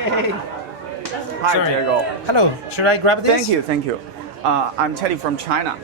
Hey. Hi, Sorry. Diego. Hello, should I grab this? Thank you. I'm Teddy from China,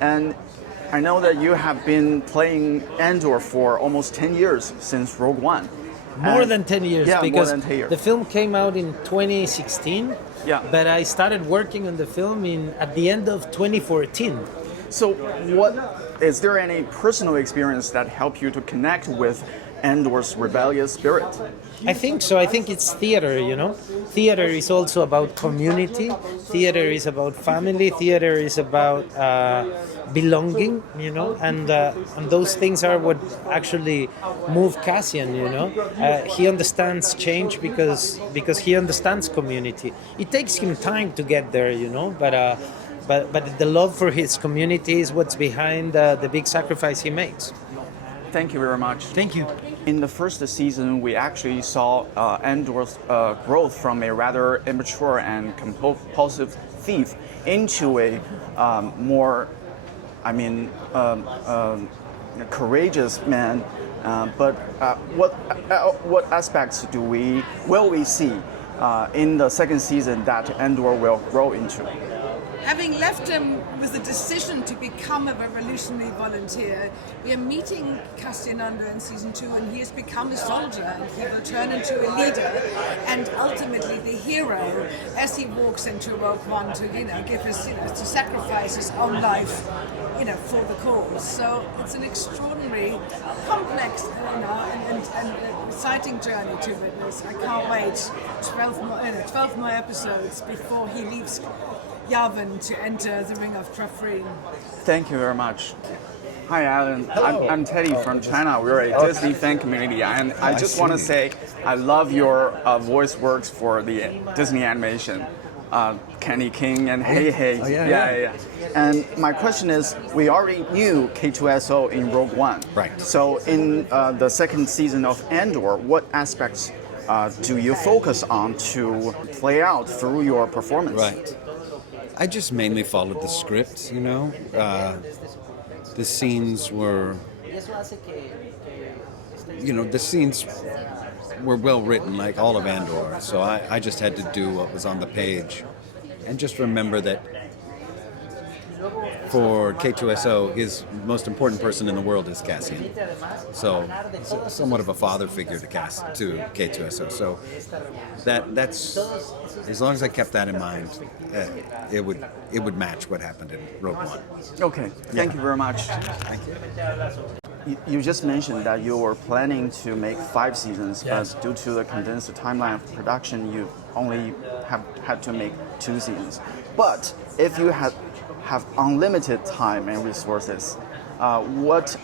and I know that you have been playing Andor for almost 10 years since Rogue One. More than 10 years, Yeah, because more than 10 years. the film came out in 2016, Yeah. but I started working on the film at the end of 2014. So, is there any personal experience that helped you to connect with Andor's rebellious spirit? I think so. I think it's theater, you know. Theater is also about community. Theater is about family. Theater is about belonging, you know. And those things are what actually move Cassian, you know. He understands change because he understands community. It takes him time to get there, you know. But the love for his community is what's behind the big sacrifice he makes. Thank you very much. Thank you. In the first season, we actually saw Andor's growth from a rather immature and compulsive thief into a more, courageous man. But what aspects will we see in the second season that Andor will grow into? Having left him with the decision to become a revolutionary volunteer, we are meeting Cassian Andor in season 2, and he has become a soldier, and he will turn into a leader, and ultimately the hero as he walks into Rogue One to, give his, to sacrifice his own life, for the cause. So it's an extraordinary, complex, and exciting journey to witness. I can't wait 12 more episodes before he leaves Yavin to enter the Ring of Trafrine. Thank you very much. Hi, Alan. I'm Teddy from China. We're a Disney fan community, and I just want to say I love your voice works for the Disney animation. Kenny King and Hey Hey. Yeah. And my question is, we already knew K2SO in Rogue One. Right. So in the second season of Andor, what aspects do you focus on to play out through your performance? Right. I just mainly followed the script, you know. The scenes were, well written, like all of Andor. So I just had to do what was on the page, and just remember that for K2SO, his most important person in the world is Cassian. So it's somewhat of a father figure to K2SO. So that's as long as I kept that in mind, it would match what happened in Rogue One. Okay, thank you very much. Thank you. You just mentioned that you were planning to make 5 seasons, Yes. but due to the condensed timeline of production, you only have had to make 2 seasons. But if you have unlimited time and resources, what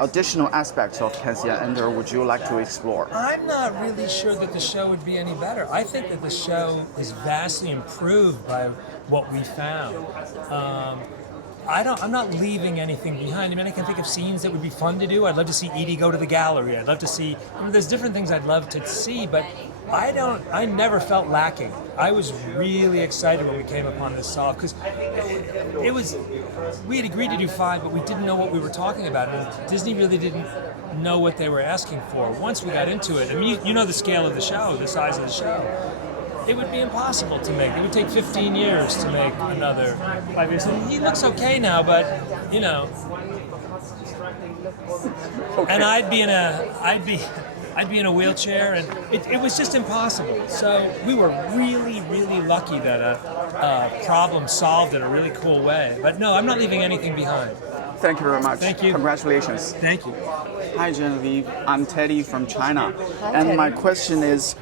additional aspects of Cassian Andor would you like to explore? I'm not really sure that the show would be any better. I think that the show is vastly improved by what we found. I'm not leaving anything behind. I mean, I can think of scenes that would be fun to do. I'd love to see Edie go to the gallery. I'd love to see, there's different things I'd love to see, but I never felt lacking. I was really excited when we came upon this solve, because we had agreed to do 5, but we didn't know what we were talking about, and Disney really didn't know what they were asking for. Once we got into it, I mean, you know the scale of the show, the size of the show. It would be impossible to make. It would take 15 years to make another 5 years. And he looks okay now, but Okay. and I'd be in a wheelchair, and it was just impossible. So we were really, really lucky that a problem solved in a really cool way. But no, I'm not leaving anything behind. Thank you very much. Thank you. Congratulations. Thank you. Hi, Genevieve. I'm Teddy from China. And my question is,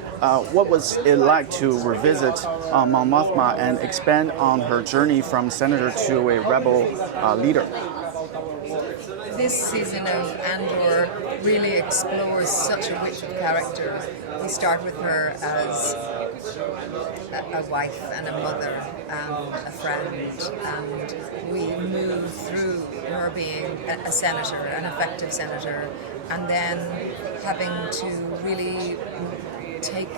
what was it like to revisit Mon Mothma and expand on her journey from senator to a rebel leader? This season of Andor really explores such a rich character. We start with her as a wife and a mother and a friend, and we move through her being a senator, an effective senator, and then having to really take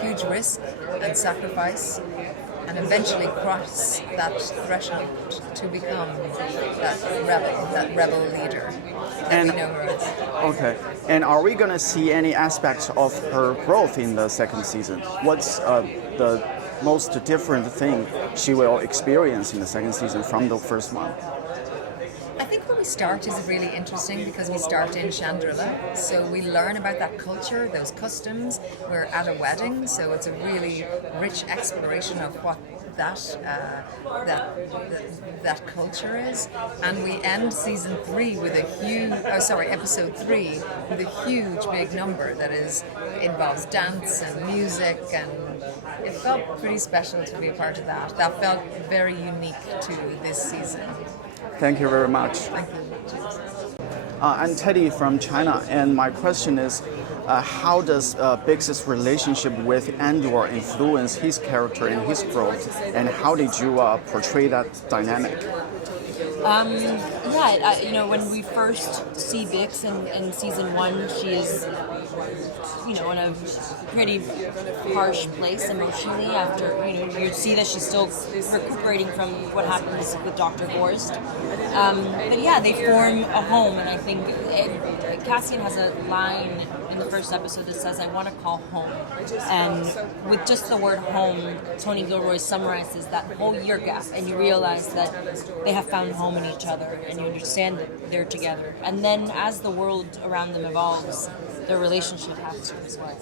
huge risk and sacrifice and eventually cross that threshold to become that rebel leader that And- we know her as. Okay. And are we gonna see any aspects of her growth in the second season? What's the most different thing she will experience in the second season from the first one? I think where we start is really interesting because we start in Chandrila, so we learn about that culture, those customs. We're at a wedding, so it's a really rich exploration of what that culture is. And we end season 3 with episode 3 with a huge big number that involves dance and music, and it felt pretty special to be a part of that. That felt very unique to this season. Thank you very much. Thank you. I'm Teddy from China, and my question is, how does Biggs's relationship with Andor influence his character and his growth, and how did you portray that dynamic? When we first see Bix in season 1, she is, in a pretty harsh place emotionally after, you see that she's still recuperating from what happens with Dr. Gorst. They form a home, and I think Cassian has a line in the first episode that says, "I want to call home." And with just the word home, Tony Gilroy summarizes that whole year gap, and you realize that they have found home in each other, and you understand that they're together. And then as the world around them evolves, their relationship has to as well.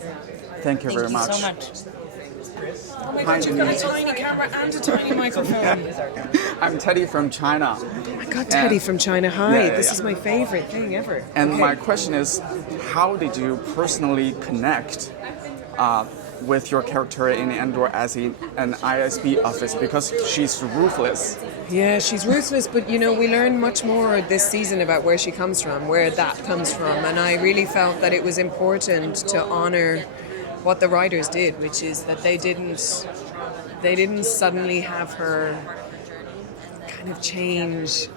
Thank you very much. Thank you so much. Oh my God, you've got a tiny camera and a tiny microphone. I'm Teddy from China. I got Teddy from China. Hi, Yeah, this yeah. is my favorite thing ever. And my question is, how did you personally connect with your character in Andor as an ISB officer? Because she's ruthless. Yeah, she's ruthless, but we learn much more this season about where she comes from, where that comes from, and I really felt that it was important to honor what the writers did, which is that they didn't suddenly have her kind of change.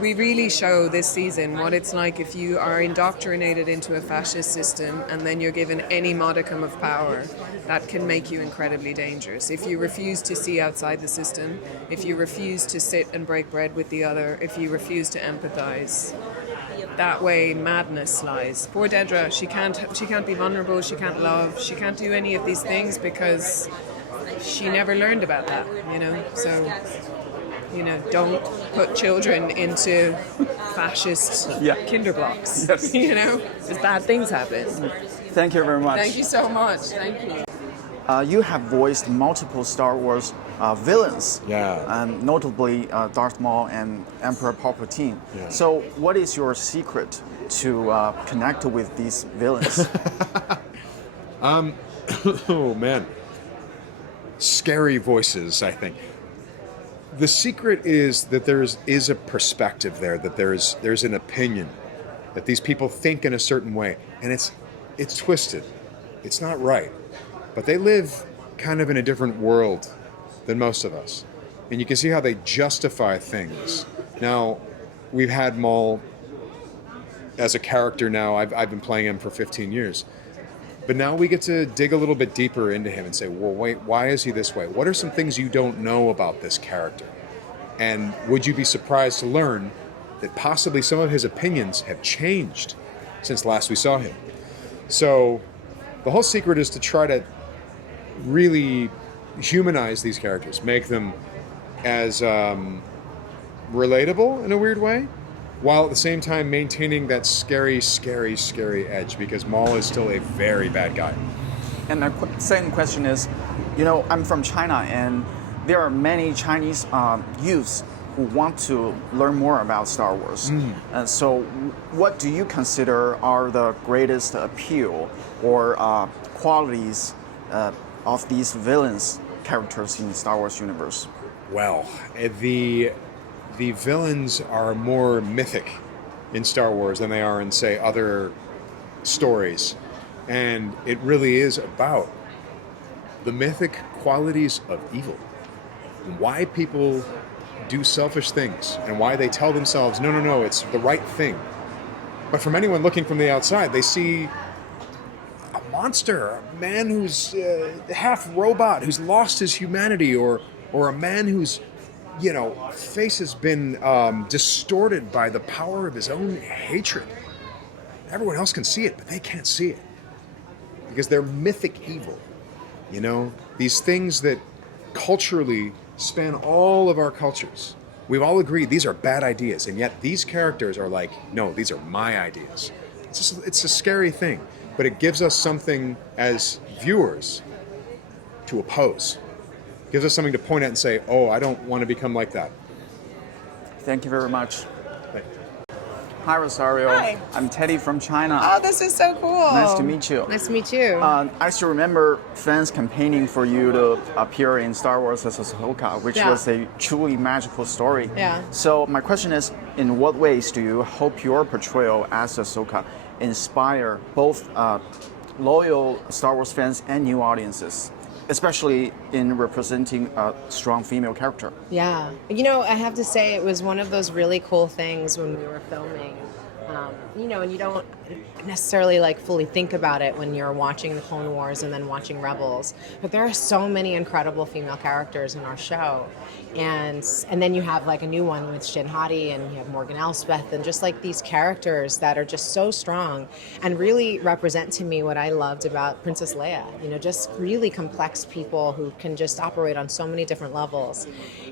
We really show this season what it's like if you are indoctrinated into a fascist system and then you're given any modicum of power. That can make you incredibly dangerous. If you refuse to see outside the system, if you refuse to sit and break bread with the other, if you refuse to empathize, that way madness lies. Poor Dedra, she can't be vulnerable, she can't love, she can't do any of these things because she never learned about that, So, don't put children into fascist kinderblocks. Yes. Because bad things happen. Thank you very much. Thank you so much. Thank you. You have voiced multiple Star Wars villains, notably Darth Maul and Emperor Palpatine. Yeah. So, what is your secret to connect with these villains? Oh man, scary voices. I think the secret is that there is a perspective there, that there's an opinion, that these people think in a certain way, and it's twisted. It's not right. But they live kind of in a different world than most of us. And you can see how they justify things. Now, we've had Maul as a character now. I've been playing him for 15 years. But now we get to dig a little bit deeper into him and say, well, wait, why is he this way? What are some things you don't know about this character? And would you be surprised to learn that possibly some of his opinions have changed since last we saw him? So the whole secret is to try to really humanize these characters, make them as relatable in a weird way, while at the same time maintaining that scary, scary, scary edge, because Maul is still a very bad guy. And my second question is, I'm from China, and there are many Chinese youths who want to learn more about Star Wars. So what do you consider are the greatest appeal or qualities of these villains characters in the Star Wars universe? Well, the villains are more mythic in Star Wars than they are in, say, other stories. And it really is about the mythic qualities of evil, and why people do selfish things, and why they tell themselves, no, it's the right thing. But from anyone looking from the outside, they see a monster, a man who's half robot, who's lost his humanity, or a man whose face has been distorted by the power of his own hatred. Everyone else can see it, but they can't see it because they're mythic evil. These things that culturally span all of our cultures. We've all agreed these are bad ideas, and yet these characters are like, no, these are my ideas. It's a scary thing, but it gives us something as viewers to oppose. It gives us something to point at and say, oh, I don't want to become like that. Thank you very much. Hi, Rosario. Hi. I'm Teddy from China. Oh, this is so cool. Nice to meet you. Nice to meet you. I still remember fans campaigning for you to appear in Star Wars as Ahsoka, which was a truly magical story. Yeah. So my question is, in what ways do you hope your portrayal as Ahsoka inspire both loyal Star Wars fans and new audiences, especially in representing a strong female character? Yeah. I have to say it was one of those really cool things when we were filming. And you don't necessarily fully think about it when you're watching the Clone Wars and then watching Rebels. But there are so many incredible female characters in our show. And then you have a new one with Shin Hati, and you have Morgan Elspeth, and just these characters that are just so strong and really represent to me what I loved about Princess Leia. Just really complex people who can just operate on so many different levels.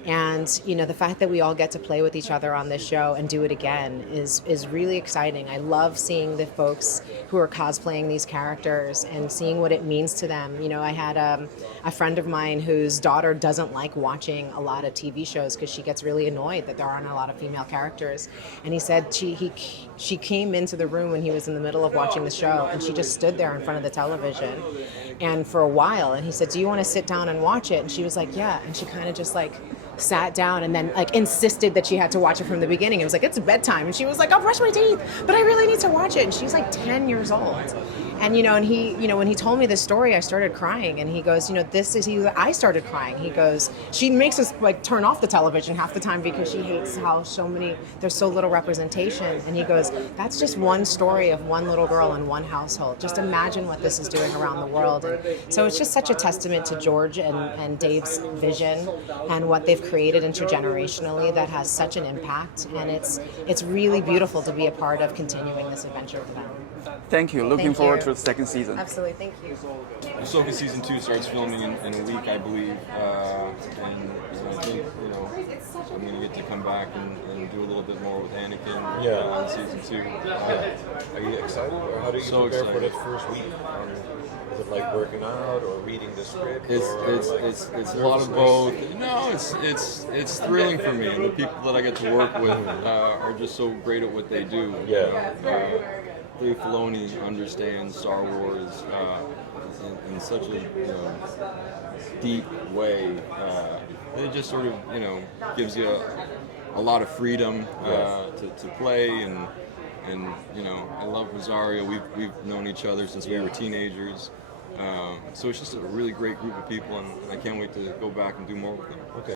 And the fact that we all get to play with each other on this show and do it again is really exciting. I love seeing the folks who are cosplaying these characters and seeing what it means to them. I had a friend of mine whose daughter doesn't like watching a lot of TV shows because she gets really annoyed that there aren't a lot of female characters. And he said she came into the room when he was in the middle of watching the show, and she just stood there in front of the television and for a while, and he said, do you want to sit down and watch it? And she was like, yeah. And she kind of just sat down and then insisted that she had to watch it from the beginning. It was it's bedtime, and she was like, I'll brush my teeth, but I really need to watch it. And she's 10 years old. And and he when he told me this story, I started crying, and he goes, I started crying. He goes, she makes us turn off the television half the time because she hates how there's so little representation. And he goes, that's just one story of one little girl in one household. Just imagine what this is doing around the world. And so it's just such a testament to George and Dave's vision and what they've created intergenerationally that has such an impact. And it's really beautiful to be a part of continuing this adventure with them. Thank you. Looking forward to the second season. Absolutely. Thank you. Ahsoka season 2 starts filming in a week, I believe, and I think I'm going to get to come back and do a little bit more with Anakin on season 2. Are you excited, or how do you prepare for that first week? Is it working out or reading the script? It's a lot of both. No, it's thrilling for me, and the people that I get to work with are just so great at what they do. Dave Filoni understands Star Wars in such a deep way. It just sort of gives you a lot of freedom to play, and I love Rosario. We've known each other since we were teenagers. So it's just a really great group of people, and I can't wait to go back and do more with them. Okay.